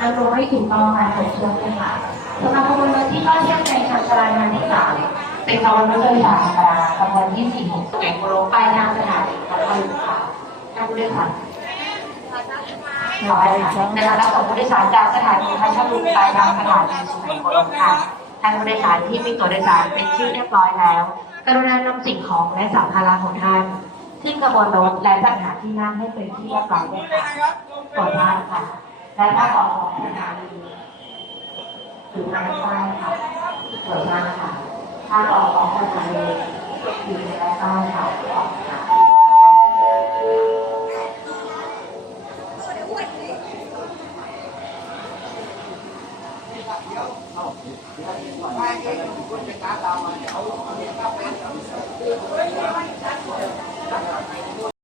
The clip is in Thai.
อันรู้ไม่ถูกต้องมาถูกต้องเลยค่ะสำหรับขบวนรถที่ก็เที่ยวในทางจราจรที่สามเป็นขบวนรถโดยสารธรรมดาขบวนที่46แก่งโปรไปทางสถานีพัทลุงค่ะท่านผู้โดยสารขอให้ในฐานะของผู้โดยสารจากสถานีพัทลุงไปทางสถานีสุไหงโกลกค่ะท่านผู้โดยสารที่มีตั๋วโดยสารเป็นที่เรียบร้อยแล้วกรุณานำสิ่งของและสัมภาระของท่านขึ้นขบวนรถและจัดหาที่นั่งให้เป็นที่เรียบร้อยด้วยค่ะขอบคุณค่ะและถ้าออกของสถานีถึงทางใต้ค่ะสวยมากค่ะถ้าออกของสถานีอยู่ในใต้ค่ะออกค่ะไม่